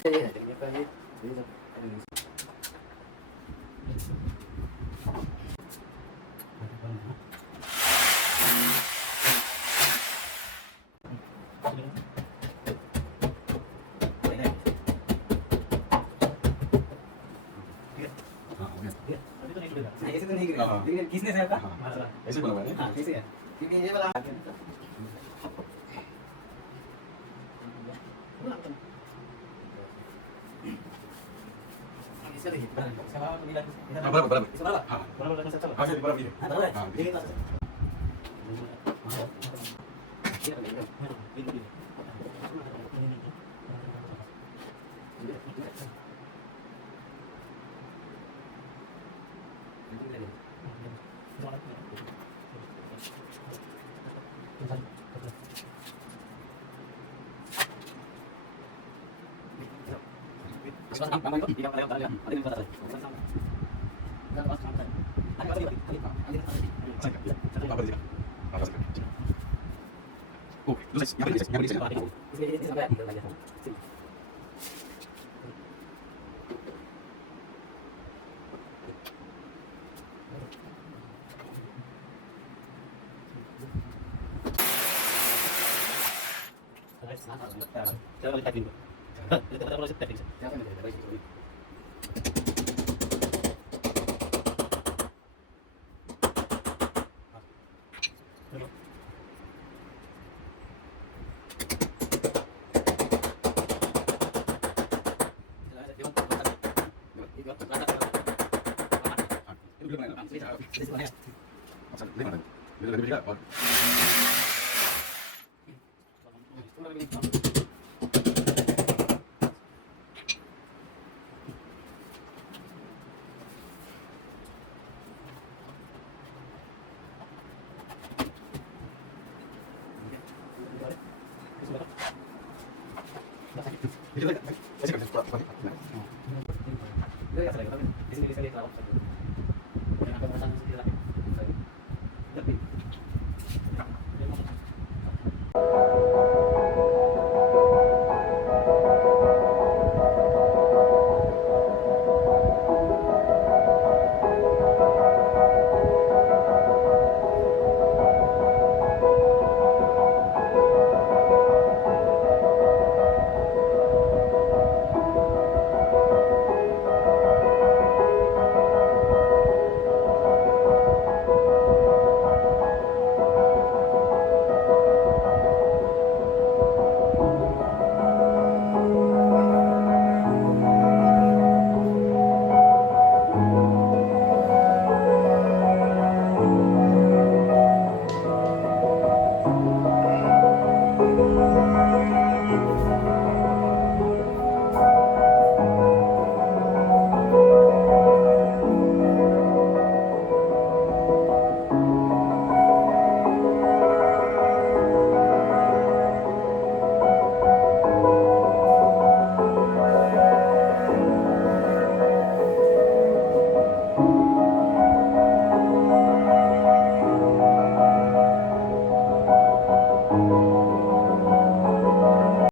ऐसे तो नहीं गिरेगा, लेकिन किसने से आपका? ऐसे बना हुआ है हाँ, कैसे है? क्योंकि ये वाला इसका देखिए, इसका बराबर मिला इधर बराबर बराबर इसका बराबर हाँ बराबर लगने से चलो हाँ सर बराबर ये हाँ बराबर है हाँ देखिए पास ये देखिए इसका काम काम करो ये काम करेगा अरे बता दे का पास काम कर अरे बराबर जी हाँ बस ओके दूसरा यहाँ पर यहाँ पर इसमें समझ आ गया चलो वाली टाइपिंग को ये तो पता बोलो टाइपिंग से क्या करना है भाई अच्छा नहीं बना मेरे लगे और Thank you.